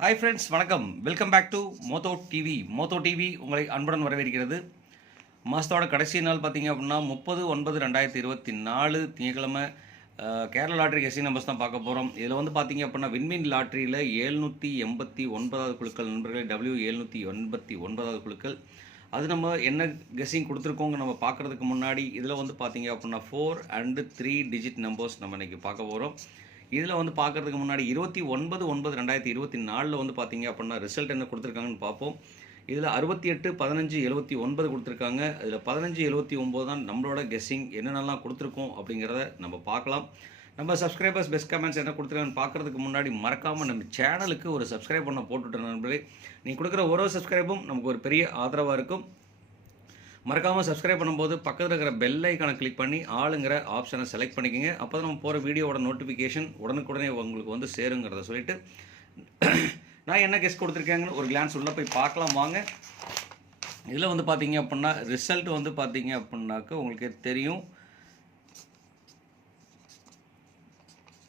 Hi ஃப்ரெண்ட்ஸ், வணக்கம். Welcome back to Moto TV. Moto TV உங்களை அன்புடன் வரவேற்கிறது. மாதத்தோட கடைசி நாள் பார்த்தீங்க அப்படின்னா 30/9/2024 திங்கட்கிழமை. கேரளா லாட்ரி கெஸ்ஸிங் நம்பர்ஸ் தான் பார்க்க போகிறோம். இதில் வந்து பார்த்தீங்க அப்படின்னா விண்மீன் லாட்ரியில் 789வது குழுக்கள் நண்பர்களே, W789வது குழுக்கள். அது நம்ம என்ன கெஸ்ஸிங் கொடுத்துருக்கோங்க நம்ம பார்க்குறதுக்கு முன்னாடி இதில் வந்து பார்த்தீங்க அப்படின்னா 4 and 3 டிஜிட் நம்பர்ஸ் நம்ம இன்றைக்கி பார்க்க போகிறோம். இதில் வந்து பார்க்குறதுக்கு முன்னாடி 29/9/2024 வந்து பார்த்தீங்க அப்படின்னா ரிசல்ட் என்ன கொடுத்துருக்காங்கன்னு பார்ப்போம். இதில் 68, 15, 79 கொடுத்துருக்காங்க. இதில் 15, 79 தான் நம்மளோட கெஸ்ஸிங். என்னென்னலாம் கொடுத்துருக்கோம் அப்படிங்கிறத நம்ம பார்க்கலாம். நம்ம சப்ஸ்கிரைபர்ஸ் பெஸ்ட் கமெண்ட்ஸ் என்ன கொடுத்துருக்காங்கன்னு பார்க்குறதுக்கு முன்னாடி மறக்காமல் நம்ம சேனலுக்கு ஒரு சப்ஸ்கிரைப் பண்ண போட்டுவிட்டு நண்பர்களே. நீங்கள் கொடுக்குற ஒரு சப்ஸ்கிரைபும் நமக்கு ஒரு பெரிய ஆதரவாக இருக்கும். மறக்காமல் சப்ஸ்கிரைப் பண்ணும்போது பக்கத்தில் இருக்கிற பெல் ஐக்கானை கிளிக் பண்ணி ஆளுங்கிற ஆப்ஷனை செலக்ட் பண்ணிக்கோங்க. அப்போ தான் நம்ம போகிற வீடியோவோட நோட்டிஃபிகேஷன் உடனுக்குடனே உங்களுக்கு வந்து சேருங்கிறத சொல்லிவிட்டு நான் என்ன கெஸ் கொடுத்துருக்கேங்கன்னு ஒரு கிளான்ஸ் உள்ளே போய் பார்க்கலாம் வாங்க. இதில் வந்து பார்த்தீங்க அப்படின்னா ரிசல்ட் வந்து பார்த்தீங்க அப்படின்னாக்க உங்களுக்கு தெரியும்.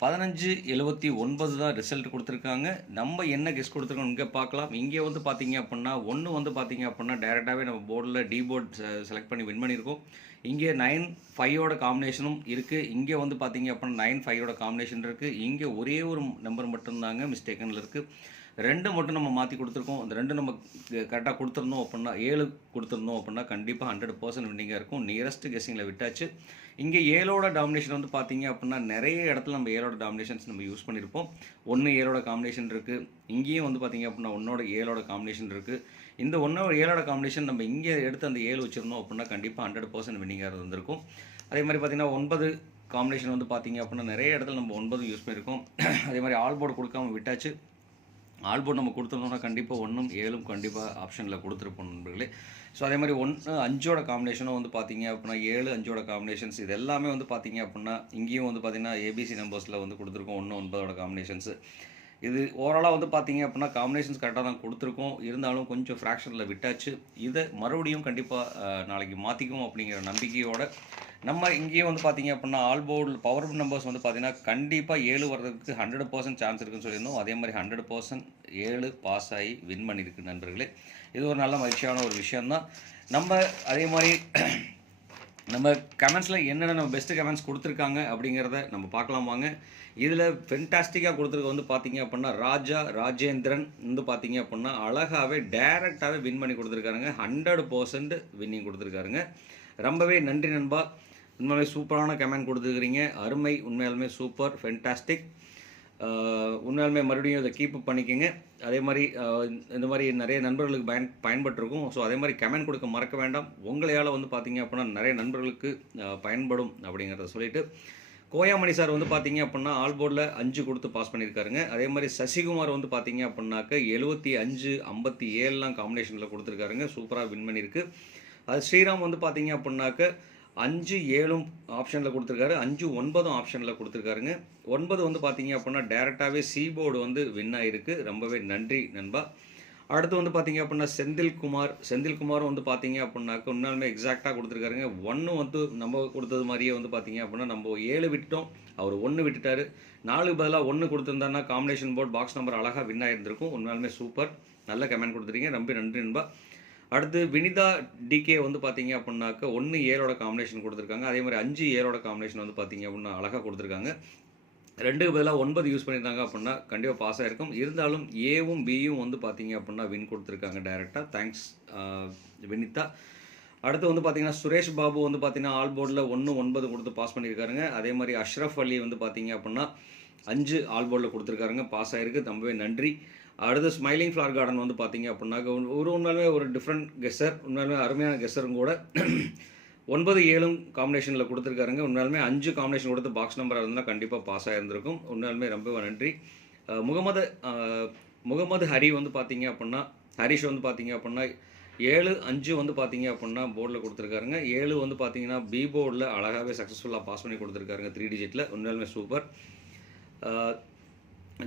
15/79 தான் ரிசல்ட் கொடுத்துருக்காங்க. நம்ம என்ன கெஸ் கொடுத்துருக்கோம் இங்கே பார்க்கலாம். இங்கே வந்து பார்த்தீங்க அப்படின்னா ஒன்று வந்து பார்த்தீங்க அப்படின்னா டேரெக்டாகவே நம்ம போர்டில் போர்ட் செலக்ட் பண்ணி வின் பண்ணியிருக்கோம். இங்கே 9-5ஓட காம்பினேஷனும் இருக்குது. இங்கே வந்து பார்த்தீங்க அப்படின்னா 9-5ஓட காம்பினேஷன் இருக்குது. இங்கே ஒரே ஒரு நம்பர் மட்டும்தாங்க மிஸ்டேக்கனில் இருக்குது. 2 மட்டும் நம்ம மாற்றி கொடுத்துருக்கோம். அந்த 2 நம்ம கரெக்டாக கொடுத்துருந்தோம் அப்படின்னா 7 கொடுத்துருந்தோம் அப்படின்னா கண்டிப்பாக 100% வின்னிங்காக இருக்கும். நியரஸ்ட் கெஸ்ஸிங்கில் விட்டாச்சு. இங்கே 7ஓட டாமினேஷன் வந்து பார்த்தீங்க அப்படின்னா நிறைய இடத்துல நம்ம 7ஓட டாமினேஷன்ஸ் நம்ம யூஸ் பண்ணியிருப்போம். 1 7ஓட காம்பினேஷன் இருக்குது. இங்கேயும் வந்து பார்த்தீங்க அப்படின்னா 1ஓட 7ஓட காம்பினேஷன் இருக்குது. இந்த 1ஓட 7ஓட காம்பினேஷன் நம்ம இங்கே எடுத்து அந்த 7 வச்சுருந்தோம் அப்படின்னா கண்டிப்பாக 100% வின்னிங்காக இருந்திருக்கும். அதே மாதிரி பார்த்தீங்கன்னா 9 காம்பினேஷன் வந்து பார்த்தீங்க அப்படின்னா நிறைய இடத்துல நம்ம 9 யூஸ் பண்ணியிருக்கோம். அதே மாதிரி ஆல் போர்டு கொடுக்காம விட்டாச்சு. ஆல் போர்டு நம்ம கொடுத்துருந்தோம்னா கண்டிப்பாக 1ம் 7ம் கண்டிப்பாக ஆப்ஷனில் கொடுத்துருப்போம் நண்பர்களே. ஸோ அதே மாதிரி 1-5ஓட காம்பினேஷனும் வந்து பார்த்தீங்க அப்படின்னா 7-5ஓட காம்பினேஷன்ஸ் இது எல்லாமே வந்து பார்த்தீங்க அப்படின்னா இங்கேயும் வந்து பார்த்தீங்கன்னா ஏபிசி நம்பர்ஸில் வந்து கொடுத்துருக்கோம். 1-9ஓட காம்பினேஷன்ஸு இது ஓவராலாக வந்து பார்த்தீங்க அப்படின்னா காம்பினேஷன்ஸ் கரெக்டாக தான் கொடுத்துருக்கோம். இருந்தாலும் கொஞ்சம் ஃப்ராக்ஷனில் விட்டாச்சு. இதை மறுபடியும் கண்டிப்பாக நாளைக்கு மாற்றிக்கும் அப்படிங்கிற நம்பிக்கையோட நம்ம இங்கேயும் வந்து பார்த்தீங்க அப்படின்னா ஆல் போர்டு பவர் நம்பர்ஸ் வந்து பார்த்தீங்கன்னா கண்டிப்பாக 7 வர்றதுக்கு 100% சான்ஸ் இருக்குன்னு சொல்லியிருந்தோம். அதே மாதிரி 100% 7 பாஸ் ஆகி வின் பண்ணியிருக்கு நண்பர்களே. இது ஒரு நல்ல மகிழ்ச்சியான ஒரு விஷயந்தான். நம்ம அதே மாதிரி நம்ம கமெண்ட்ஸில் என்னென்ன நம்ம பெஸ்ட்டு கமெண்ட்ஸ் கொடுத்துருக்காங்க அப்படிங்கிறத நம்ம பார்க்கலாம் வாங்க. இதில் ஃபென்டாஸ்டிக்காக கொடுத்துருக்க வந்து பார்த்தீங்க அப்படின்னா ராஜேந்திரன் வந்து பார்த்தீங்க அப்படின்னா அழகாகவே டேரெக்டாகவே வின் பண்ணி கொடுத்துருக்காருங்க. 100% வின்னிங் கொடுத்துருக்காருங்க. ரொம்பவே நன்றி நண்பா. உண்மையாலுமே சூப்பரான கமெண்ட் கொடுத்துருக்கிறீங்க. அருமை, உண்மையாலுமே சூப்பர், ஃபென்டாஸ்டிக். உண்மையாலுமே மறுபடியும் இதை கீப் பண்ணிக்கோங்க. அதே மாதிரி இந்த மாதிரி நிறைய நண்பர்களுக்கு பயன்பட்டிருக்கும். ஸோ அதே மாதிரி கமெண்ட் கொடுக்க மறக்க வேண்டாம். உங்களையால் வந்து பார்த்தீங்க அப்படின்னா நிறைய நண்பர்களுக்கு பயன்படும் அப்படிங்கிறத சொல்லிவிட்டு கோயாமணி சார் வந்து பார்த்தீங்க அப்படின்னா ஆல் போர்டில் 5 கொடுத்து பாஸ் பண்ணியிருக்காருங்க. அதே மாதிரி சசிகுமார் வந்து பார்த்தீங்க அப்படின்னாக்க 75, 57 காம்பினேஷனில் கொடுத்துருக்காருங்க. சூப்பராக வின் பண்ணியிருக்கு. அது ஸ்ரீராம் வந்து பார்த்தீங்க அப்படின்னாக்க 5-7 ஆப்ஷனில் கொடுத்துருக்காரு. 5-9 ஆப்ஷனில் கொடுத்துருக்காருங்க. 9 வந்து பார்த்தீங்க அப்படின்னா டேரெக்டாகவே சி போர்டு வந்து வின் ஆகிருக்கு. ரொம்பவே நன்றி நண்பா. அடுத்து வந்து பார்த்தீங்க அப்படின்னா செந்தில்குமாரும் வந்து பார்த்தீங்க அப்படின்னாக்க உண்மையாலுமே எக்ஸாக்டாக கொடுத்துருக்காருங்க. 1 வந்து நம்ம கொடுத்தது மாதிரியே வந்து பார்த்தீங்க அப்படின்னா நம்ம 7 விட்டுட்டோம், அவர் 1 விட்டுட்டார். 4 பதிலாக 1 கொடுத்துருந்தாருன்னா காம்பினேஷன் போர்டு பாக்ஸ் நம்பர் அழகாக வின் ஆகிருந்திருக்கும். உண்மையாலுமே சூப்பர், நல்ல கமெண்ட் கொடுத்துருக்கீங்க. ரொம்ப நன்றி நண்பா. அடுத்து வினிதா டிகே வந்து பார்த்தீங்க அப்படின்னாக்க 1-7ஓட காம்பினேஷன் கொடுத்துருக்காங்க. அதே மாதிரி 5-7ஓட காம்பினேஷன் வந்து பார்த்தீங்க அப்படின்னா அழகாக கொடுத்துருக்காங்க. 2க்கு பதிலாக 9 யூஸ் பண்ணியிருந்தாங்க அப்படின்னா கண்டிப்பாக பாஸ் ஆகிருக்கும். இருந்தாலும் ஏவும் பியும் வந்து பார்த்தீங்க அப்படின்னா வின் கொடுத்துருக்காங்க டேரெக்டாக. தேங்க்ஸ் வினிதா. அடுத்து வந்து பார்த்தீங்கன்னா சுரேஷ் பாபு வந்து பார்த்தீங்கன்னா ஆல் போர்டில் 1-9 கொடுத்து பாஸ் பண்ணியிருக்காருங்க. அதே மாதிரி அஷ்ரஃப் அலி வந்து பார்த்தீங்க அப்படின்னா 5 ஆல் போர்டில் கொடுத்துருக்காருங்க, பாஸ் ஆகிருக்கு. ரொம்பவே நன்றி. அடுத்து ஸ்மைலிங் ஃப்ளார் கார்டன் வந்து பார்த்தீங்க அப்படின்னாக்க உண்மையாலுமே ஒரு டிஃப்ரெண்ட் கெஸ்ஸர், உண்மையாலுமே அருமையான கெஸ்ஸரும் கூட. 9-7 காம்பினேஷனில் கொடுத்துருக்காருங்க. உண்மையாலுமே 5 காம்பினேஷன் கொடுத்து பாக்ஸ் நம்பராக இருந்தால் கண்டிப்பாக பாஸ் ஆகிருந்திருக்கும். உண்மையாலுமே ரொம்ப நன்றி. முகமது ஹரி வந்து பார்த்தீங்க அப்படின்னா ஹரிஷ் வந்து பார்த்தீங்க அப்படின்னா 7-5 வந்து பார்த்தீங்க அப்படின்னா போர்டில் கொடுத்துருக்காருங்க. 7 வந்து பார்த்தீங்கன்னா பி போர்டில் அழகாகவே சக்ஸஸ்ஃபுல்லாக பாஸ் பண்ணி கொடுத்துருக்காருங்க 3 டிஜிட்டில். உண்மையாலுமே சூப்பர்.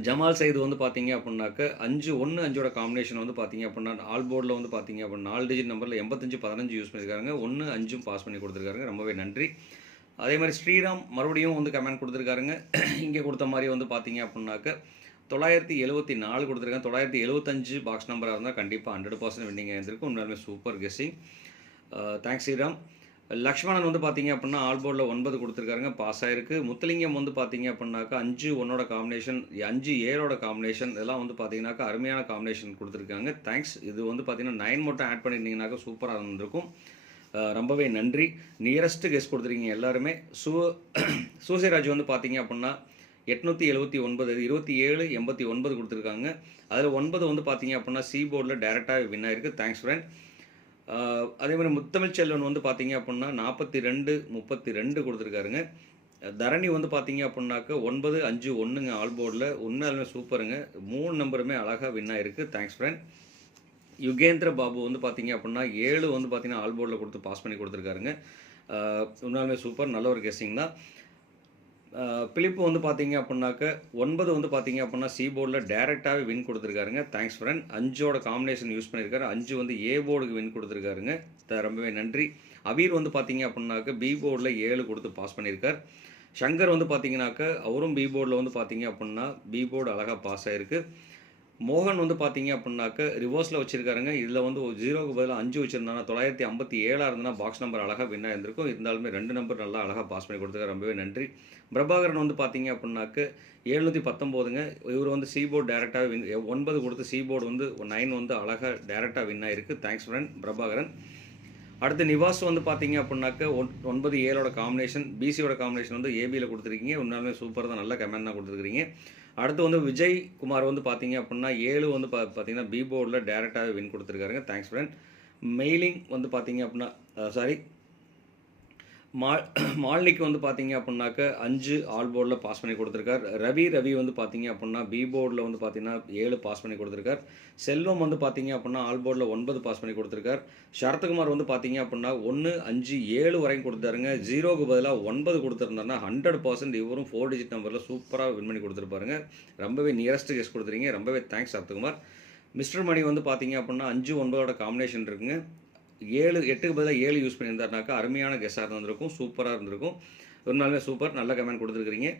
ஜமால் சைது வந்து பார்த்தீங்க அப்படின்னாக்க 5-1-5ஓட காம்பினேஷன் வந்து பார்த்தீங்க அப்படின்னா ஆல் போர்டில் வந்து பார்த்தீங்க அப்படின்னா 4 டிஜிட் நம்பரில் 85-15 யூஸ் பண்ணியிருக்காங்க. 1-5 பாஸ் பண்ணி கொடுத்துருக்காருங்க. ரொம்பவே நன்றி. அதே மாதிரி ஸ்ரீராம் மறுபடியும் வந்து கமெண்ட் கொடுத்துருக்காருங்க. இங்கே கொடுத்த மாதிரி வந்து பார்த்தீங்க அப்படின்னாக்க 974 கொடுத்துருக்கேன். 975 பாக்ஸ் நம்பராக இருந்தால் கண்டிப்பாக 100% வின்னிங் ஆயிருந்திருக்கும். உண்மையாலுமே super guessing. Thanks Sriram. Lakshmanan வந்து பார்த்தீங்க அப்படின்னா ஆல் போர்டில் 9 கொடுத்துருக்காருங்க, பாஸ் ஆயிருக்கு. முத்துலிங்கம் வந்து பார்த்தீங்க அப்படின்னாக்கா 5 1ஓட காம்பினேஷன், 5 7ஓட காம்பினேஷன், இதெல்லாம் வந்து பார்த்தீங்கன்னாக்கா அருமையான காம்பினேஷன் கொடுத்துருக்காங்க. தேங்க்ஸ். இது வந்து பார்த்தீங்கன்னா 9 மட்டும் ஆட் பண்ணியிருந்தீங்கன்னாக்கா சூப்பராக இருந்திருக்கும். ரொம்பவே நன்றி. நியரஸ்ட் கெஸ் கொடுத்துருக்கீங்க எல்லாருமே. சூசைராஜ் வந்து பார்த்தீங்க அப்படின்னா 879 27 89 கொடுத்துருக்காங்க. அதில் 9 வந்து பார்த்தீங்க அப்படின்னா சி போர்டில் டேரெக்டாக வின் ஆயிருக்கு. Thanks friend. அதே மாதிரி முத்தமிழ் செல்வன் வந்து பார்த்தீங்க அப்படின்னா 42 32 கொடுத்துருக்காருங்க. தரணி வந்து பார்த்தீங்க அப்படின்னாக்க 9 5 1ங்க ஆல் போர்டில். உண்மையாலுமே சூப்பருங்க. 3 நம்பருமே அழகாக வின் ஆயிருக்கு. Thanks friend. யுகேந்திர பாபு வந்து பார்த்தீங்க அப்படின்னா 7 வந்து பார்த்தீங்கன்னா ஆல் போர்டில் கொடுத்து பாஸ் பண்ணி கொடுத்துருக்காருங்க. உண்மையாலுமே சூப்பர், நல்ல ஒரு கெஸ்ஸிங் தான். பிலிப்பு வந்து பார்த்தீங்க அப்படின்னாக்க 9 வந்து பார்த்தீங்க அப்படின்னா சி போர்டில் டேரெக்டாகவே வின் கொடுத்துருக்காருங்க. Thanks friend. 5ஓட காம்பினேஷன் யூஸ் பண்ணியிருக்காரு. 5 வந்து ஏ போர்டுக்கு வின் கொடுத்துருக்காருங்க. ரொம்பவே நன்றி. அபீர் வந்து பார்த்தீங்க அப்படின்னாக்க பி போர்டில் 7 கொடுத்து பாஸ் பண்ணியிருக்கார். சங்கர் வந்து பார்த்தீங்கன்னாக்க அவரும் பி போர்டில் வந்து பார்த்தீங்க அப்படின்னா பி போர்டு அழகாக பாஸ் ஆகிருக்கு. மோகன் வந்து பார்த்தீங்க அப்படின்னாக்க ரிவர்ஸில் வச்சுருக்காருங்க. இதில் வந்து 0க்கு பதிலாக 5 வச்சுருந்தாங்கன்னா 957 இருந்ததுன்னா பாக்ஸ் நம்பர் அழகாக வின்னாக இருந்திருக்கும். இருந்தாலுமே 2 நம்பர் நல்லா அழகாக பாஸ் பண்ணி கொடுத்துருக்காரு. ரொம்பவே நன்றி. பிரபாகரன் வந்து பார்த்தீங்க அப்படின்னாக்க 719ங்க. இவர் வந்து சி போர்டு டேரெக்டாக வின் 9 கொடுத்து சி போர்டு வந்து 9 வந்து அழகாக டேரெக்டாக வின் ஆயிருக்கு. Thanks friend Prabhakaran. அடுத்து நிவாஸ் வந்து பார்த்தீங்க அப்படின்னாக்க 9 7ஓட காம்பினேஷன், பிசியோட காம்பினேஷன் வந்து ஏபியில் கொடுத்துருக்கீங்க. உண்மையாலுமே சூப்பர் தான், நல்ல கமெண்ட் தான் கொடுத்துருக்கீங்க. அடுத்து வந்து விஜய் குமார் வந்து பார்த்தீங்க அப்படின்னா 7 வந்து பார்த்தீங்கன்னா பி போர்டில் டேரெக்டாகவே வின் கொடுத்துருக்காருங்க. Thanks friend. மெயிலிங் வந்து பார்த்தீங்க அப்படின்னா மால்னிக்கு வந்து பார்த்தீங்க அப்படின்னாக்க 5 ஆல் போர்டில் பாஸ் பண்ணி கொடுத்துருக்கார். ரவி வந்து பார்த்தீங்க அப்படின்னா பி போர்டில் வந்து பார்த்தீங்கன்னா 7 பாஸ் பண்ணி கொடுத்துருக்கார். செல்வம் வந்து பார்த்தீங்க அப்படின்னா ஆல் போர்டில் 9 பாஸ் பண்ணி கொடுத்துருக்கார். சரத்குமார் வந்து பார்த்தீங்க அப்படின்னா 1 5 7 வரைக்கும் கொடுத்தாருங்க. 0க்கு பதிலாக 9 கொடுத்துருந்தாருன்னா 100% இவரும் 4 டிஜிட் நம்பரில் சூப்பராக வின் பண்ணி கொடுத்துருப்பாருங்க. ரொம்பவே நியரஸ்ட் கெஸ் கொடுத்துருங்க. ரொம்பவே தேங்க்ஸ் சரத்குமார். மிஸ்டர் மணி வந்து பார்த்தீங்க அப்படின்னா 5 9ஓட காம்பினேஷன் இருக்குங்க. 7 8க்கு பதிலாக 7 யூஸ் பண்ணியிருந்தாருனாக்கா அருமையான கெஸ்ஸாக இருந்திருக்கும், சூப்பராக இருந்திருக்கும். ஒரு நாளுமே சூப்பர், நல்ல கமெண்ட் கொடுத்துருக்குறீங்க.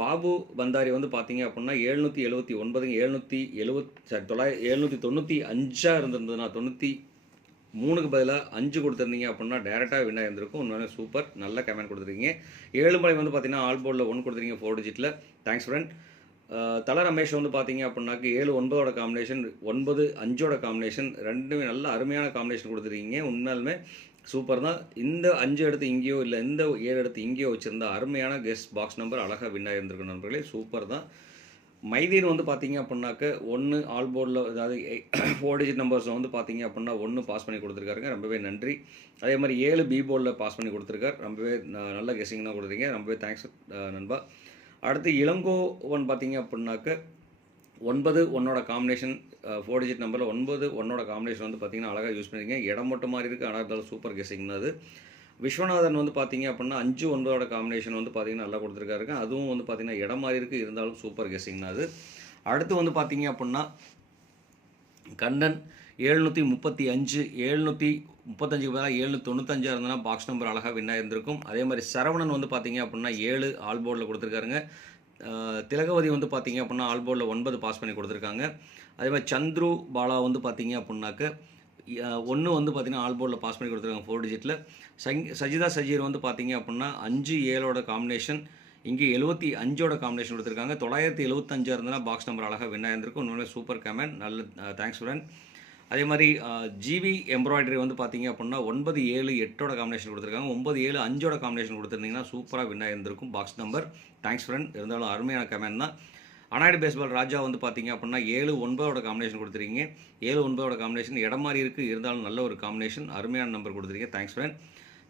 பாபு பந்தாரி வந்து பார்த்தீங்க அப்படின்னா 779 795 இருந்திருந்ததுன்னா 93க்கு பதிலாக 5 கொடுத்துருந்தீங்க அப்படின்னா டேரெக்டாக வின் ஆயிருந்திருக்கும். உண்மையிலே சூப்பர், நல்ல கமெண்ட் கொடுத்துருக்கீங்க. 7 மணி வந்து பார்த்தீங்கன்னா ஆல் போர்டில் 1 கொடுத்துருக்கீங்க 4 டிஜிட்டில். Thanks friend. தல ரமேஷ் வந்து பார்த்தீங்க அப்படின்னாக்க 7 9ஓட காம்பினேஷன், 9 5ஓட காம்பினேஷன், ரெண்டுமே நல்ல அருமையான காம்பினேஷன் கொடுத்துருக்கீங்க. உண்மையாலுமே சூப்பர் தான். இந்த 5 எடுத்து இங்கேயோ இல்லை இந்த 7 எடுத்து இங்கேயோ வச்சுருந்தா அருமையான கெஸ் பாக்ஸ் நம்பர் அழகாக வின் ஆகியிருந்திருக்கும் நண்பர்களே. சூப்பர் தான். மைதீன் வந்து பார்த்தீங்க அப்படின்னாக்க 1 ஆல் போர்டில், அதாவது 4 டிஜிட் நம்பர்ஸை வந்து பார்த்தீங்க அப்படின்னா 1 பாஸ் பண்ணி கொடுத்துருக்காருங்க. ரொம்பவே நன்றி. அதே மாதிரி 7 பி போர்டில் பாஸ் பண்ணி கொடுத்துருக்காரு. ரொம்பவே நல்ல கெஸ்ஸிங் தான் கொடுத்துருக்கீங்க. ரொம்பவே தேங்க்ஸ் நண்பா. அடுத்து இளங்கோவன் பார்த்தீங்க அப்படின்னாக்க 9 1ஓட காம்பினேஷன், 4 டிஜிட் நம்பரில் 9 1ஓட காம்பினேஷன் வந்து பார்த்தீங்கன்னா அழகாக யூஸ் பண்ணியிருக்கீங்க. இடம் மட்டும் மாதிரி இருக்குது, ஆனால் இருந்தாலும் சூப்பர் கெஸ்ஸிங் தான் அது. விஸ்வநாதன் வந்து பார்த்தீங்க அப்படின்னா 5 9ஓட காம்பினேஷன் வந்து பார்த்தீங்கன்னா நல்லா கொடுத்துருக்காருங்க. அதுவும் வந்து பார்த்தீங்கன்னா இடம் மாதிரி இருக்குது, இருந்தாலும் சூப்பர் கெஸ்ஸிங் தான் அது. அடுத்து வந்து பார்த்தீங்க அப்படின்னா கண்ணன் 735 735க்கு பதிலாக 795 இருந்ததுன்னா பாக்ஸ் நம்பர் அழகாக வின் ஆயிருந்திருக்கும். அதே மாதிரி சரவணன் வந்து பார்த்தீங்க அப்படின்னா 7 ஆல் போர்டில் கொடுத்துருக்காருங்க. திலகவதி வந்து பார்த்தீங்க அப்படின்னா ஆல் போர்டில் 9 பாஸ் பண்ணி கொடுத்துருக்காங்க. அதே மாதிரி சந்துரு பாலா வந்து பார்த்தீங்க அப்படின்னாக்க 1 வந்து பார்த்தீங்கன்னா ஆல் போர்டில் பாஸ் பண்ணி கொடுத்துருக்காங்க 4 டிஜிட்டில். சஜிதா சஜீர் வந்து பார்த்தீங்க அப்படின்னா 5 7ஓட காம்பினேஷன், இங்கே 75ஓட காம்பினேஷன் கொடுத்துருக்காங்க. 975 இருந்ததுன்னா பாக்ஸ் நம்பர் அழகாக வின் ஆயிருந்திருக்கும். உண்மையிலே சூப்பர் கமெண்ட், நல்ல தேங்க்ஸ் ஃப்ரெண்ட். அதே மாதிரி ஜிவி எம்ப்ராய்டரி வந்து பார்த்தீங்க அப்படின்னா 9 7 8ஓட காம்பினேஷன் கொடுத்துருக்காங்க. 9 7 5ஓட காம்பினேஷன் கொடுத்துருந்தீங்கன்னா சூப்பராக வின் ஆயிருந்திருக்கும் பாக்ஸ் நம்பர். Thanks friend. இருந்தாலும் அருமையான கமெண்ட் தான். அனாய்டு பேஸ்பால் ராஜா வந்து பார்த்தீங்க அப்படின்னா 7 9ஓட காம்பினேஷன் கொடுத்துருக்கீங்க. 7 9ஓட காம்பினேஷன் இடம் மாதிரி இருக்குது, இருந்தாலும் நல்ல ஒரு காம்பினேஷன், அருமையான நம்பர் கொடுத்துருக்கீங்க. Thanks friend.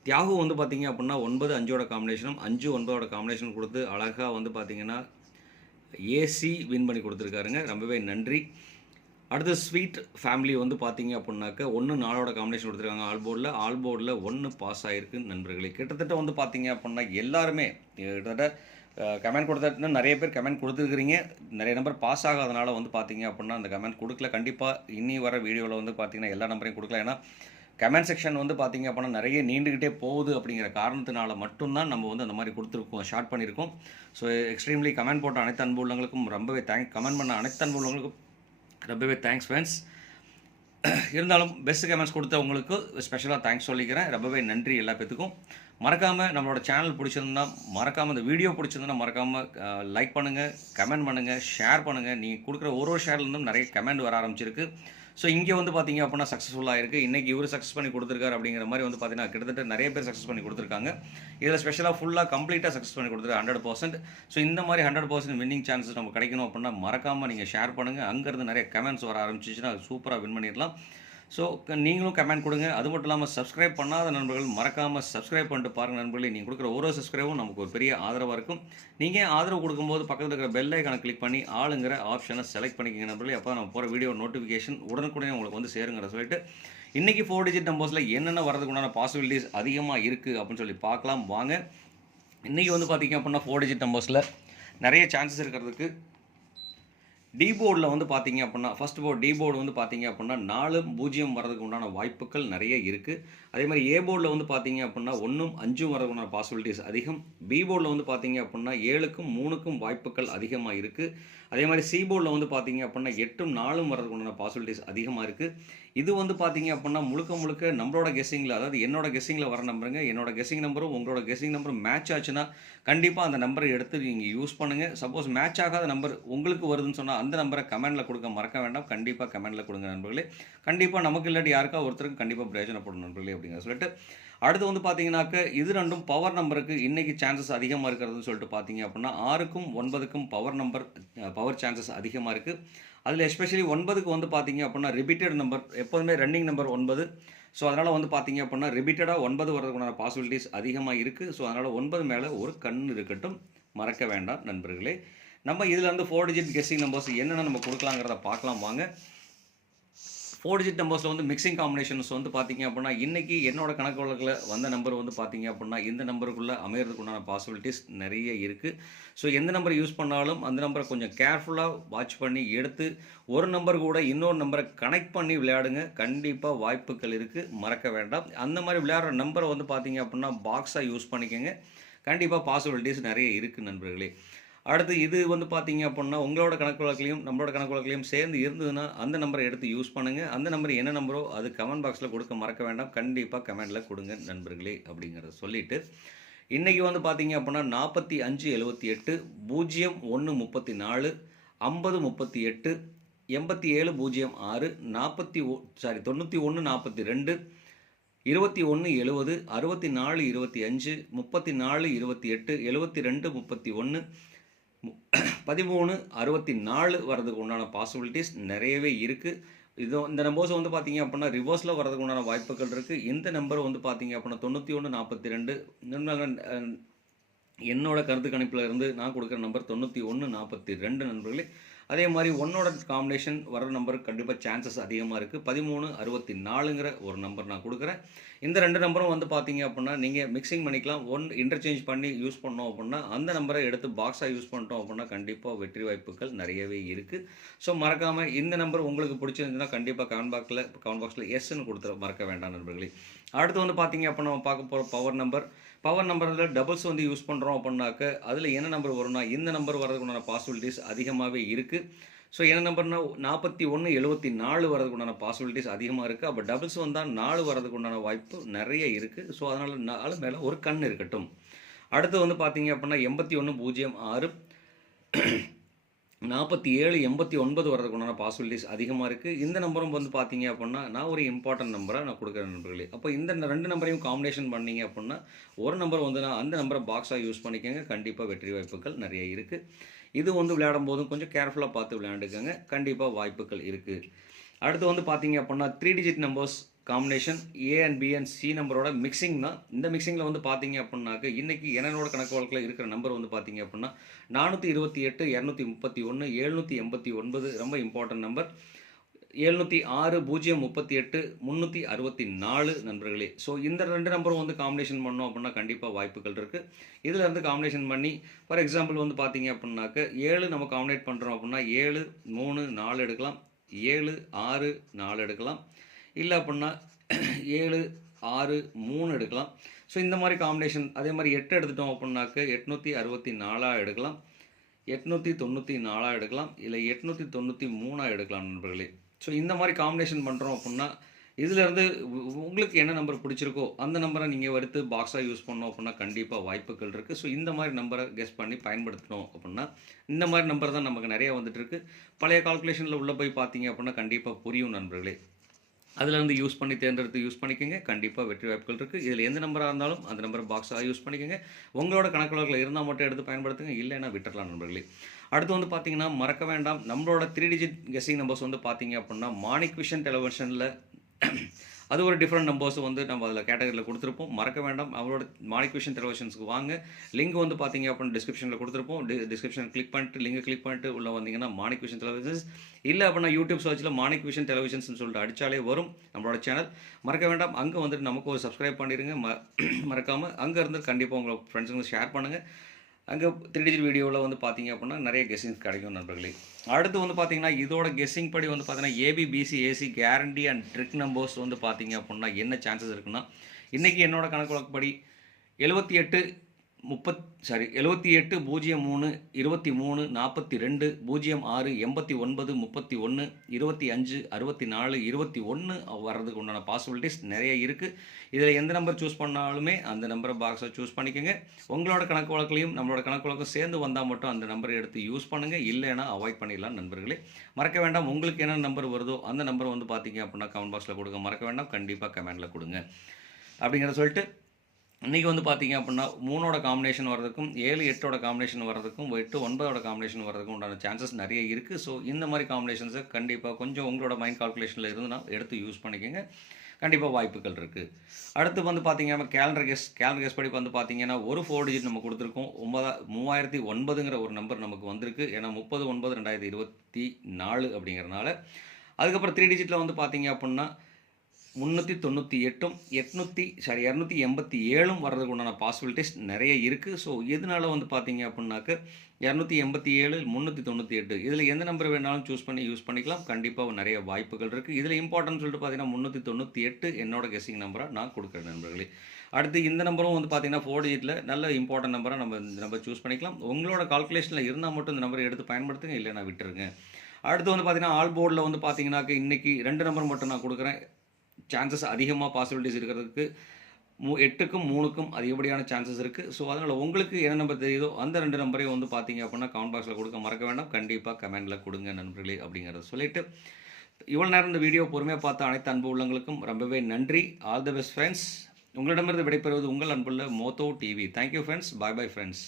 தியாகு வந்து பார்த்தீங்க அப்படின்னா 9 5ஓட காம்பினேஷனும் 5 9ஓட காம்பினேஷன் கொடுத்து அழகாக வந்து பார்த்தீங்கன்னா ஏசி வின் பண்ணி கொடுத்துருக்காருங்க. ரொம்பவே நன்றி. அடுத்து ஸ்வீட் ஃபேமிலி வந்து பார்த்தீங்க அப்படின்னாக்க 1 4ஓட காம்பினேஷன் கொடுத்துருக்காங்க ஆல் போர்டில் 1 பாஸ் ஆகிருக்கு நண்பர்களே. கிட்டத்தட்ட வந்து பார்த்தீங்க அப்படின்னா எல்லாருமே கிட்டத்தட்ட கமெண்ட் கொடுத்தா நிறைய பேர் கமெண்ட் கொடுத்துருக்குறீங்க. நிறைய நம்பர் பாஸ் ஆகாதனால வந்து பார்த்தீங்க அப்படின்னா அந்த கமெண்ட் கொடுக்கல. கண்டிப்பாக இனி வர வீடியோவில் வந்து பார்த்தீங்கன்னா எல்லா நம்பரையும் கொடுக்கல. ஏன்னா கமெண்ட் செக்ஷன் வந்து பார்த்தீங்க அப்படின்னா நிறைய நீண்டுக்கிட்டே போகுது அப்படிங்கிற காரணத்தினால மட்டும்தான் நம்ம வந்து அந்த மாதிரி கொடுத்துருக்கோம், ஷார்ட் பண்ணியிருக்கோம். ஸோ எக்ஸ்ட்ரீம்லி கமெண்ட் போட்ட அனைத்து அன்பு உள்ளவங்களுக்கும் ரொம்பவே கமெண்ட் பண்ண அனைத்து அன்பு உள்ளவங்களுக்கும் ரொம்பவே தேங்க்ஸ் ஃப்ரெண்ட்ஸ். இருந்தாலும் பெஸ்ட் கமெண்ட்ஸ் கொடுத்தவங்களுக்கு ஸ்பெஷலாக தேங்க்ஸ் சொல்லிக்கிறேன். ரொம்பவே நன்றி எல்லா பேத்துக்கும். மறக்காமல் நம்மளோட சேனல் பிடிச்சிருந்தா, மறக்காமல் இந்த வீடியோ பிடிச்சிருந்தா மறக்காமல் லைக் பண்ணுங்கள், கமெண்ட் பண்ணுங்கள், ஷேர் பண்ணுங்கள். நீங்கள் கொடுக்குற ஒரு ஷேர்லேருந்தும் நிறைய கமெண்ட் வர ஆரம்பிச்சிருக்கு. ஸோ இங்கே வந்து பார்த்தீங்க அப்படின்னா சக்ஸஸ்ஃபுல்லாக இருக்குது. இன்றைக்கி இவர் சக்ஸஸ் பண்ணி கொடுத்துருக்காரு அப்படிங்கிற மாதிரி வந்து பார்த்தீங்கன்னா கிட்டத்தட்ட நிறைய பேர் சக்ஸஸ் பண்ணி கொடுத்துருக்காங்க. இதில் ஸ்பெஷலாக ஃபுல்லாக கம்ப்ளீட்டாக சக்ஸஸ் பண்ணி கொடுத்துருக்காரு 100%. ஸோ இந்த மாதிரி 100% வின்னிங் சான்சஸ் நம்ம கிடைக்கணும் அப்படின்னா மறக்காமல் நீங்கள் ஷேர் பண்ணுங்கள். அங்கேருந்து நிறைய கமெண்ட்ஸ் வர ஆரம்பிச்சிச்சுன்னா அது சூப்பராக வின் பண்ணிடலாம். ஸோ நீங்களும் கமெண்ட் கொடுங்க. அது மட்டும் இல்லாமல் சப்ஸ்கிரைப் பண்ணாத நண்பர்கள் மறக்காமல் சப்ஸ்கிரைப் பண்ணிட்டு பாருங்கள் நண்பர்களே. நீங்கள் கொடுக்குற ஒரு சப்ஸ்கிரைபும் நமக்கு ஒரு பெரிய ஆதரவாக இருக்கும். நீங்கள் ஆதரவு கொடுக்கும்போது பக்கத்தில் இருக்கிற பெல் ஐக்கானை கிளிக் பண்ணி ஆளுங்கிற ஆப்ஷனை செலக்ட் பண்ணிக்கங்க நண்பர்களே. அப்போ நம்ம போகிற வீடியோ நோட்டிஃபிகேஷன் உடனுக்குடனே உங்களுக்கு வந்து சேருங்கிற சொல்லிட்டு இன்றைக்கி 4 டிஜிட் நம்பர்ஸில் என்னென்ன வரதுக்கு உண்டான பாசிபிலிட்டிஸ் அதிகமாக இருக்குது அப்படின்னு சொல்லி பார்க்கலாம் வாங்க. இன்றைக்கி வந்து பார்த்திங்க அப்படின்னா 4 டிஜிட் நம்பர்ஸில் நிறைய சான்சஸ் இருக்கிறதுக்கு டி போர்டில் வந்து பார்த்தீங்க அப்படின்னா ஃபர்ஸ்ட் போர்டு டி போர்டு வந்து பார்த்தீங்க அப்படின்னா 4-0 வரதுக்கு உண்டான வாய்ப்புகள் நிறைய இருக்குது. அதே மாதிரி ஏ போர்டில் வந்து பார்த்தீங்க அப்படின்னா 1-5 வரதுக்கு உண்டான பாசிபிலிட்டிஸ் அதிகம். பி போர்டில் வந்து பார்த்தீங்க அப்படின்னா 7-3 வாய்ப்புகள் அதிகமாக இருக்குது. அதே மாதிரி சி போர்டில் வந்து பார்த்தீங்க அப்படின்னா 8-4 வரதுக்கு உண்டான பாசிபிலிட்டிஸ் அதிகமாக இருக்குது. இது வந்து பார்த்தீங்க அப்படின்னா முழுக்க நம்மளோட கெஸ்ஸிங்கில், அதாவது என்னோட கெஸ்ஸிங்கில் வர நம்பருங்க. என்னோட கெஸ்ஸிங் நம்பரும் உங்களோட கெஸ்ஸிங் நம்பரும் மேட்ச் ஆச்சுன்னா கண்டிப்பாக அந்த நம்பரை எடுத்து நீங்கள் யூஸ் பண்ணுங்கள். சப்போஸ் மேட்ச் ஆகாத நம்பர் உங்களுக்கு வருதுன்னு சொன்னால் அந்த நம்பரை கமெண்டில் கொடுக்க மறக்க வேண்டாம். கண்டிப்பாக கமெண்டில் கொடுங்க நண்பர்களே. கண்டிப்பாக நமக்கு இல்லாட்டி யாருக்கா ஒருத்தருக்கு கண்டிப்பாக பிரயோஜனப்படும் நண்பர்களே அப்படிங்கிற சொல்லிட்டு அடுத்து வந்து பார்த்தீங்கன்னாக்க இது ரெண்டும் பவர் நம்பருக்கு இன்றைக்கி சான்சஸ் அதிகமாக இருக்கிறதுன்னு சொல்லிட்டு பார்த்தீங்க அப்படின்னா 6க்கும் 9க்கும் பவர் சான்சஸ் அதிகமாக இருக்குது. அதில் எஸ்பெஷலி 9க்கு வந்து பார்த்தீங்க அப்படின்னா ரிப்பீட்டட் நம்பர், எப்போதுமே ரன்னிங் நம்பர் 9. ஸோ அதனால் வந்து பார்த்தீங்க அப்படின்னா ரிப்பீட்டடாக 9 வரதுக்குண்டான பாசிபிலிட்டிஸ் அதிகமாக இருக்குது. ஸோ அதனால் 9 மேலே ஒரு கண் இருக்கட்டும், மறக்க வேண்டாம் நண்பர்களே. நம்ம இதில் வந்து 4 டிஜிட் கெஸ்ஸிங் நம்பர்ஸ் என்னென்ன நம்ம கொடுக்கலாங்கிறத பார்க்கலாம் வாங்க. 4 டிஜிட் நம்பர்ஸில் வந்து மிக்சிங் காம்பினேஷன்ஸ் வந்து பார்த்தீங்க அப்படின்னா இன்றைக்கி என்னோட கணக்கு வழக்கில் வந்த நம்பர் வந்து பார்த்தீங்க அப்படின்னா இந்த நம்பருக்குள்ளே அமைகிறதுக்கு உண்டான பாசிபிலிட்டிஸ் நிறைய இருக்குது. ஸோ எந்த நம்பர் யூஸ் பண்ணாலும் அந்த நம்பரை கொஞ்சம் கேர்ஃபுல்லாக வாட்ச் பண்ணி எடுத்து ஒரு நம்பர் கூட இன்னொரு நம்பரை கனெக்ட் பண்ணி விளையாடுங்க. கண்டிப்பாக வாய்ப்புகள் இருக்குது, மறக்க வேண்டாம். அந்த மாதிரி விளையாடுற நம்பரை வந்து பார்த்தீங்க அப்படின்னா பாக்ஸாக யூஸ் பண்ணிக்கோங்க. கண்டிப்பாக பாசிபிலிட்டிஸ் நிறைய இருக்குது நண்பர்களே. அடுத்து இது வந்து பார்த்தீங்க அப்படின்னா உங்களோட கணக்கு வழக்கிலையும் நம்மளோட கணக்கு வழக்கிலையும் சேர்ந்து இருந்ததுன்னா அந்த நம்பரை எடுத்து யூஸ் பண்ணுங்கள். அந்த நம்பர் என்ன நம்பரோ அது கமெண்ட் பாக்ஸில் கொடுக்க மறக்க வேண்டாம். கண்டிப்பாக கமெண்டில் கொடுங்க நண்பர்களே அப்படிங்கிறத சொல்லிவிட்டு இன்றைக்கி வந்து பார்த்தீங்க அப்படின்னா 4578 0134 5038 8706 9142 2170 6425 3428 7231 1364 வரதுக்கு உண்டான பாசிபிலிட்டிஸ் நிறையவே இருக்குது. இந்த நம்பர்ஸ் வந்து பார்த்தீங்க அப்படின்னா ரிவர்ஸில் வரதுக்கு உண்டான வாய்ப்புகள் இருக்குது. இந்த நம்பர் வந்து பார்த்தீங்க அப்படின்னா 9142 என்னோட கருத்து கணிப்பில் இருந்து நான் கொடுக்குற நம்பர் 9142 நண்பர்களே. அதே மாதிரி ஒன்னோட காம்பினேஷன் வர நம்பருக்கு கண்டிப்பாக சான்சஸ் அதிகமாக இருக்குது. 1364ங்கிற ஒரு நம்பர் நான் கொடுக்குறேன். இந்த 2 நம்பரும் வந்து பார்த்தீங்க அப்படின்னா நீங்கள் மிக்சிங் பண்ணிக்கலாம். இன்டர்சேஞ்ச் பண்ணி யூஸ் பண்ணோம் அப்படின்னா அந்த நம்பரை எடுத்து பாக்ஸாக யூஸ் பண்ணிட்டோம் அப்படின்னா கண்டிப்பாக வெற்றி வாய்ப்புகள் நிறையவே இருக்குது. ஸோ மறக்காமல் இந்த நம்பர் உங்களுக்கு பிடிச்சிருந்துச்சுன்னா கண்டிப்பாக கமெண்ட் பாக்ஸில் எஸ்ன்னு கொடுத்துட மறக்க வேண்டாம் நண்பர்களே. அடுத்து வந்து பார்த்தீங்க அப்படின்னா நம்ம பார்க்க போகிற பவர் நம்பரில் டபுள்ஸ் வந்து யூஸ் பண்ணுறோம் அப்படின்னாக்க அதில் என்ன நம்பர் வரும்னா இந்த நம்பர் வரதுக்குண்டான பாசிபிலிட்டிஸ் அதிகமாகவே இருக்குது. ஸோ என்ன நம்பர்னா 4174 வரதுக்குண்டான பாசிபிலிட்டிஸ் அதிகமாக இருக்குது. அப்போ டபுள்ஸ் வந்தால் 4 வரதுக்குண்டான வாய்ப்பு நிறைய இருக்குது. ஸோ அதனால் 4 மேலே ஒரு கண் இருக்கட்டும். அடுத்து வந்து பார்த்தீங்க அப்படின்னா 8106 4789 வரதுக்குண்டான பாசிபிலிட்டிஸ் அதிகமாக இருக்குது. இந்த நம்பரும் வந்து பார்த்தீங்க அப்படின்னா நான் ஒரு இம்பார்ட்டன்ட் நம்பராக நான் கொடுக்குறேன் நண்பர்களே. அப்போ இந்த 2 நம்பரையும் காம்பினேஷன் பண்ணிங்க அப்படின்னா ஒரு நம்பர் வந்து நான் அந்த நம்பரை பாக்ஸாக யூஸ் பண்ணிக்கோங்க. கண்டிப்பாக வெற்றி வாய்ப்புகள் நிறைய இருக்குது. இது வந்து விளையாடும் போதும் கொஞ்சம் கேர்ஃபுல்லாக பார்த்து விளையாண்டுக்கோங்க. கண்டிப்பாக வாய்ப்புகள் இருக்குது. அடுத்து வந்து பார்த்தீங்க அப்படின்னா 3 digit numbers combination A and B and C நம்பரோட மிக்சிங் தான். இந்த மிக்சிங்கில் வந்து பார்த்தீங்க அப்படின்னாக்க இன்றைக்கி என்னோட கணக்கு வழக்கில் இருக்கிற நம்பர் வந்து பார்த்தீங்க அப்படின்னா 428 231 789 ரொம்ப இம்பார்ட்டன்ட் நம்பர். 706 038 364 நண்பர்களே. ஸோ இந்த 2 நம்பரும் வந்து காம்பினேஷன் பண்ணோம் அப்படின்னா கண்டிப்பாக வாய்ப்புகள் இருக்குது. இதில் இருந்து காம்பினேஷன் பண்ணி ஃபார் எக்ஸாம்பிள் வந்து பார்த்தீங்க அப்படின்னாக்க 7 நம்ம காம்பினேட் பண்ணுறோம் அப்படின்னா 7 3 4 எடுக்கலாம், 7 6 4 எடுக்கலாம். இல்லை அப்படின்னா 7, 6, 3 எடுக்கலாம். ஸோ இந்த மாதிரி காம்பினேஷன். அதே மாதிரி 8 எடுத்துட்டோம் அப்படின்னாக்க 864 எடுக்கலாம், 894 எடுக்கலாம், இல்லை 893 எடுக்கலாம் நண்பர்களே. ஸோ இந்த மாதிரி காம்பினேஷன் பண்ணுறோம் அப்படின்னா இதிலேருந்து உங்களுக்கு என்ன நம்பர் பிடிச்சிருக்கோ அந்த நம்பரை நீங்கள் எடுத்து பாக்ஸாக யூஸ் பண்ணோம் அப்படின்னா கண்டிப்பாக வாய்ப்புகள் இருக்குது. ஸோ இந்த மாதிரி நம்பரை கெஸ் பண்ணி பயன்படுத்தணும் அப்படின்னா இந்த மாதிரி நம்பர் தான் நமக்கு நிறையா வந்துட்டுருக்கு. பழைய கால்குலேஷனில் உள்ளே போய் பார்த்தீங்க அப்படின்னா கண்டிப்பாக புரியும் நண்பர்களே. அதிலேருந்து யூஸ் பண்ணி தேர்ந்தெடுத்து யூஸ் பண்ணிக்கோங்க. கண்டிப்பாக வெற்றி வாய்ப்புகள் இருக்குது. இதில் எந்த நம்பராக இருந்தாலும் அந்த நம்பரை பாக்ஸாக யூஸ் பண்ணிக்கோங்க. உங்களோட கணக்கு இருந்தால் மட்டும் எடுத்து பயன்படுத்துங்க, இல்லைன்னா விட்டுடலாம் நண்பர்களே. அடுத்து வந்து பார்த்தீங்கன்னா மறக்க வேண்டாம், நம்மளோட 3 டிஜிட் கெஸ்ஸிங் நம்பர்ஸ் வந்து பார்த்தீங்க அப்படின்னா மானிக் விஷன் டெலிவிஷனில் அது ஒரு டிஃப்ரெண்ட் நம்பர்ஸ் வந்து நம்ம அதில் கேட்டகரியில் கொடுத்துருப்போம். மறக்க வேண்டாம், அவங்களோட மானிக் விஷன் டெலிவிஷன்ஸ்க்கு வாங்க. லிங்க் வந்து பார்த்தீங்க அப்படின்னா டிஸ்கிரிப்ஷனில் கொடுத்துருப்போம். டிஸ்கிரிப்ஷன் கிளிக் பண்ணிட்டு லிங்கை கிளிக் பண்ணிட்டு உள்ளே வந்தீங்கன்னா மானிக் விஷன் டெலிவிஷன்ஸ், இல்லை அப்படின்னா யூடியூப் சர்ச்சில் மானிக் விஷன் டெலிவிஷன்ஸ்னு சொல்லிட்டு அடித்தாலே வரும் நம்மளோட சேனல். மறக்க வேண்டாம், அங்கே வந்துட்டு நமக்கு ஒரு சப்ஸ்கிரைப் பண்ணிடுங்க. மறக்காமல் அங்கே இருந்து கண்டிப்பாக உங்கள் ஃப்ரெண்ட்ஸுங்களுக்கு ஷேர் பண்ணுங்கள். அங்கே 3 டிஜிட் வீடியோவில் வந்து பார்த்தீங்க அப்படின்னா நிறைய கெஸ்ஸிங்ஸ் கிடைக்கும் நண்பர்களே. அடுத்து வந்து பார்த்தீங்கன்னா இதோட கெஸ்ஸிங் படி வந்து பார்த்தீங்கன்னா AB, BC, AC guarantee and trick numbers வந்து பார்த்தீங்க அப்படின்னா என்ன சான்சஸ் இருக்குன்னா, இன்றைக்கி என்னோட கணக்கு வழக்கப்படி 78 03 03 23 42 06 89 31 25 64 21 வர்றதுக்கு உண்டான பாசிபிலிட்டிஸ் நிறைய இருக்குது. இதில் எந்த நம்பர் சூஸ் பண்ணாலுமே அந்த நம்பரை பாக்ஸை சூஸ் பண்ணிக்கோங்க. உங்களோட கணக்கு வழக்கிலையும் நம்மளோட கணக்கு வழக்கம் சேர்ந்து வந்தால் மட்டும் அந்த நம்பரை எடுத்து யூஸ் பண்ணுங்கள், இல்லைன்னா அவாய்ட் பண்ணிடலாம் நண்பர்களே. மறக்க வேண்டாம், உங்களுக்கு என்ன நம்பர் வருதோ அந்த நம்பர் வந்து பார்த்தீங்க அப்படின்னா கமெண்ட் பாக்ஸில் கொடுங்க. மறக்க வேண்டாம், கண்டிப்பாக கமெண்டில் கொடுங்க அப்படிங்கிறத சொல்லிட்டு இன்றைக்கி வந்து பார்த்தீங்க அப்படின்னா 3ஓட காம்பினேஷன் வர்றதுக்கும் 7, 8ஓட காம்பினேஷன் வர்றதுக்கும் 8, 9ஓட காம்பினேஷன் வர்றதுக்கும் உண்டான சான்சஸ் நிறைய இருக்குது. ஸோ இந்த மாதிரி காம்பினேஷன்ஸை கண்டிப்பாக கொஞ்சம் உங்களோட மைண்ட் கால்குலேஷனில் இருந்துன்னா எடுத்து யூஸ் பண்ணிக்கோங்க, கண்டிப்பாக வாய்ப்புகள் இருக்குது. அடுத்து வந்து பார்த்தீங்கன்னா கேலண்டர் கெஸ் படி வந்து பார்த்தீங்கன்னா ஒரு 4 டிஜிட் நம்ம கொடுத்துருக்கோம். 3009ங்கிற ஒரு நம்பர் நமக்கு வந்திருக்கு. ஏன்னா 30/9/2024 அப்படிங்கிறனால. அதுக்கப்புறம் 3 டிஜிட்டில் வந்து பார்த்தீங்க அப்படின்னா 398 287 வர்றதுக்கு உண்டான பாசிபிலிட்டிஸ் நிறைய இருக்குது. ஸோ இதனால் வந்து பார்த்தீங்க அப்படின்னாக்க 287 398 இதில் எந்த நம்பர் வேணாலும் சூஸ் பண்ணி யூஸ் பண்ணிக்கலாம். கண்டிப்பாக நிறைய வாய்ப்புகள் இருக்குது. இதில் இம்பார்ட்டன்ட் சொல்லிட்டு பார்த்தீங்கன்னா 398 என்னோட கெஸ்ஸிங் நம்பராக நான் கொடுக்குறேன் நண்பர்களே. அடுத்து இந்த நம்பரும் வந்து பார்த்தீங்கன்னா 4 டிஜிட்டில் நல்ல இம்பார்ட்டன்ட் நம்பராக நம்ம இந்த நம்பர் சூஸ் பண்ணிக்கலாம். உங்களோட கால்குலேஷனில் இருந்தால் மட்டும் இந்த நம்பரை எடுத்து பயன்படுத்துங்க, இல்லைன்னா விட்டுருங்க. அடுத்து வந்து பார்த்தீங்கன்னா ஆல் போர்டில் வந்து பார்த்தீங்கன்னாக்க இன்றைக்கி 2 நம்பர் மட்டும் நான் கொடுக்குறேன். சான்சஸ் அதிகமாக பாசிபிலிட்டிஸ் இருக்கிறதுக்கு 8க்கும் 3க்கும் அதிகப்படியான சான்சஸ் இருக்குது. ஸோ அதனால் உங்களுக்கு என்ன நம்பர் தெரியுதோ அந்த 2 நம்பரையும் வந்து பார்த்தீங்க அப்படின்னா கமெண்ட் பாக்ஸில் கொடுக்க மறக்க வேண்டாம், கண்டிப்பாக கமெண்டில் கொடுங்க நண்பர்களே அப்படிங்கிறத சொல்லிவிட்டு இவ்வளோ நேரம் இந்த வீடியோ பொறுமையாக பார்த்த அனைத்து அன்பு உள்ளங்களுக்கும் ரொம்பவே நன்றி. All the best friends. உங்களிடமிருந்து விடைபெறுவது உங்கள் அன்புள்ள மோத்தோ TV. Thank you friends. Bye bye friends.